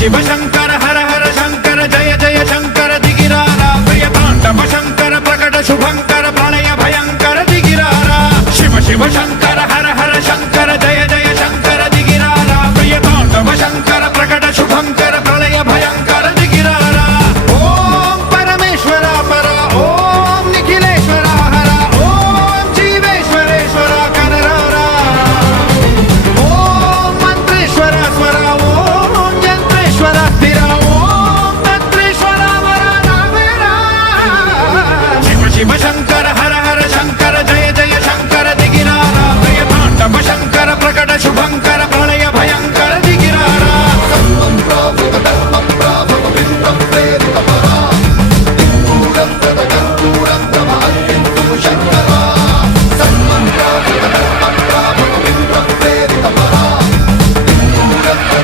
शिव शंकर हर हर शंकर जय जय शंकर दिगिरारा प्रिय तांडव शंकर प्रकट शुभंकर प्रलय भयंकर दिगिरारा शिव शिव शंकर